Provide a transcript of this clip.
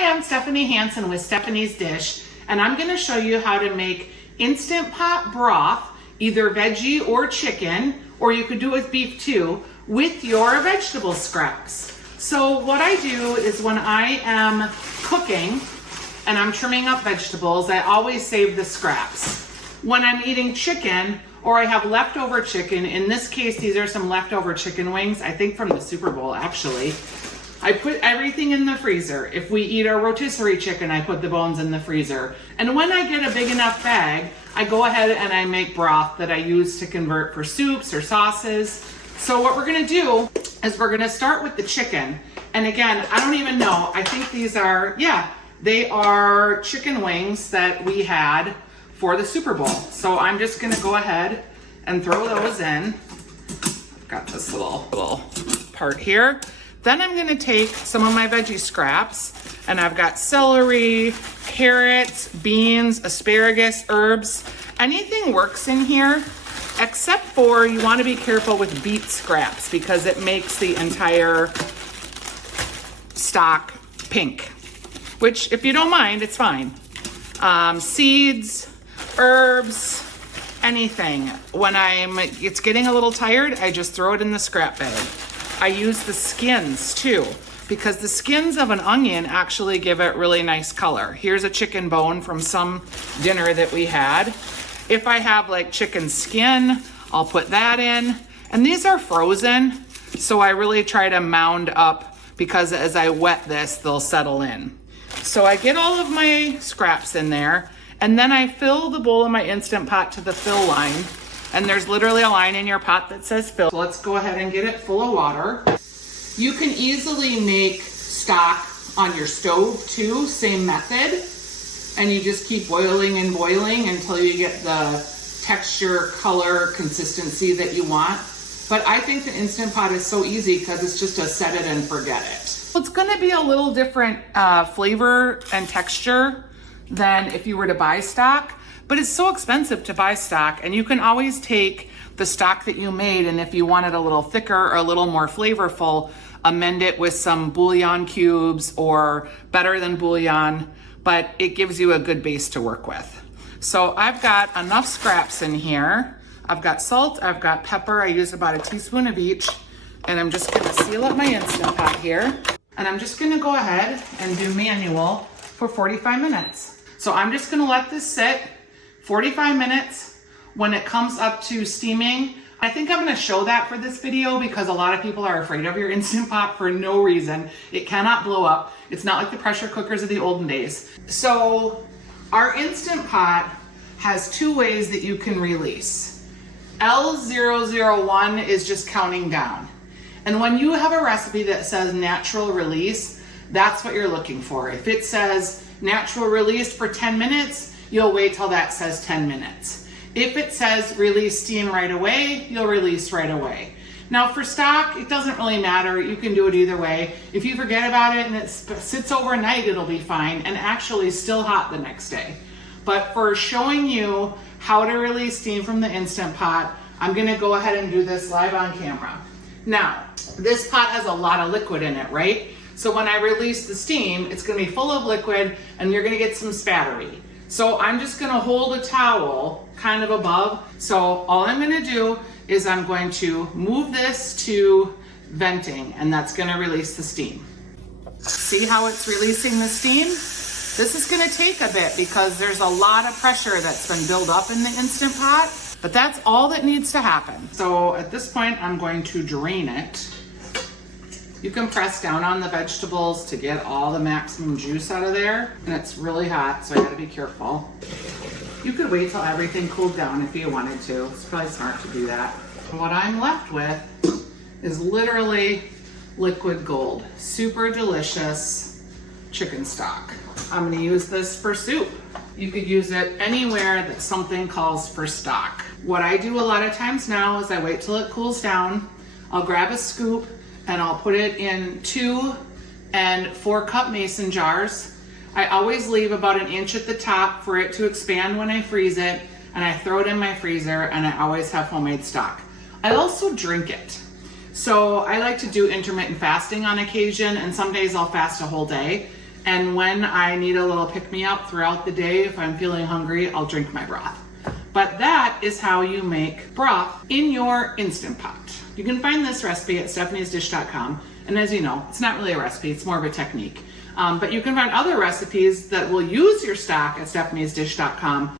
Hi, I'm Stephanie Hansen with Stephanie's Dish, and I'm going to show you how to make Instant Pot broth, either veggie or chicken, or you could do it with beef too, with your vegetable scraps. So what I do is when I am cooking and I'm trimming up vegetables, I always save the scraps. When I'm eating chicken, or I have leftover chicken, in this case, these are some leftover chicken wings, I think from the Super Bowl actually. I put everything in the freezer. If we eat our rotisserie chicken, I put the bones in the freezer. And when I get a big enough bag, I go ahead and I make broth that I use to convert for soups or sauces. So what we're gonna do is we're gonna start with the chicken. And again, I don't even know, I think these are, they are chicken wings that we had for the Super Bowl. So I'm just gonna go ahead and throw those in. I've got this little part here. Then I'm gonna take some of my veggie scraps, and I've got celery, carrots, beans, asparagus, herbs. Anything works in here, except for you wanna be careful with beet scraps because it makes the entire stock pink, which if you don't mind, it's fine. Seeds, herbs, anything. When it's getting a little tired, I just throw it in the scrap bag. I use the skins too, because the skins of an onion actually give it really nice color. Here's a chicken bone from some dinner that we had. If I have like chicken skin, I'll put that in. And these are frozen, so I really try to mound up because as I wet this, they'll settle in. So I get all of my scraps in there, and then I fill the bowl of my Instant Pot to the fill line. And there's literally a line in your pot that says fill. So let's go ahead and get it full of water. You can easily make stock on your stove too, same method. And you just keep boiling and boiling until you get the texture, color, consistency that you want. But I think the Instant Pot is so easy because it's just a set it and forget it. It's gonna be a little different flavor and texture than if you were to buy stock. But it's so expensive to buy stock, and you can always take the stock that you made, and if you want it a little thicker or a little more flavorful, amend it with some bouillon cubes or better than bouillon, but it gives you a good base to work with. So I've got enough scraps in here. I've got salt, I've got pepper, I use about a teaspoon of each, and I'm just gonna seal up my Instant Pot here, and I'm just gonna go ahead and do manual for 45 minutes. So I'm just gonna let this sit 45 minutes. When it comes up to steaming, I think I'm gonna show that for this video because a lot of people are afraid of your Instant Pot for no reason. It cannot blow up. It's not like the pressure cookers of the olden days. So our Instant Pot has two ways that you can release. L001 is just counting down. And when you have a recipe that says natural release, that's what you're looking for. If it says natural release for 10 minutes, you'll wait till that says 10 minutes. If it says release steam right away, you'll release right away. Now for stock, it doesn't really matter. You can do it either way. If you forget about it and it sits overnight, it'll be fine and actually still hot the next day. But for showing you how to release steam from the Instant Pot, I'm gonna go ahead and do this live on camera. Now, this pot has a lot of liquid in it, right? So when I release the steam, it's gonna be full of liquid and you're gonna get some spattery. So I'm just gonna hold a towel kind of above. So all I'm gonna do is I'm going to move this to venting, and that's gonna release the steam. See how it's releasing the steam? This is gonna take a bit because there's a lot of pressure that's been built up in the Instant Pot, but that's all that needs to happen. So at this point, I'm going to drain it. You can press down on the vegetables to get all the maximum juice out of there. And it's really hot, so I gotta be careful. You could wait till everything cooled down if you wanted to. It's probably smart to do that. What I'm left with is literally liquid gold. Super delicious chicken stock. I'm gonna use this for soup. You could use it anywhere that something calls for stock. What I do a lot of times now is I wait till it cools down. I'll grab a scoop and I'll put it in 2 and 4 cup mason jars. I always leave about 1 inch at the top for it to expand when I freeze it, and I throw it in my freezer, and I always have homemade stock. I also drink it. So I like to do intermittent fasting on occasion, and some days I'll fast a whole day. And when I need a little pick-me-up throughout the day, if I'm feeling hungry, I'll drink my broth. But that is how you make broth in your Instant Pot. You can find this recipe at stephaniesdish.com. And as you know, it's not really a recipe, it's more of a technique. But you can find other recipes that will use your stock at stephaniesdish.com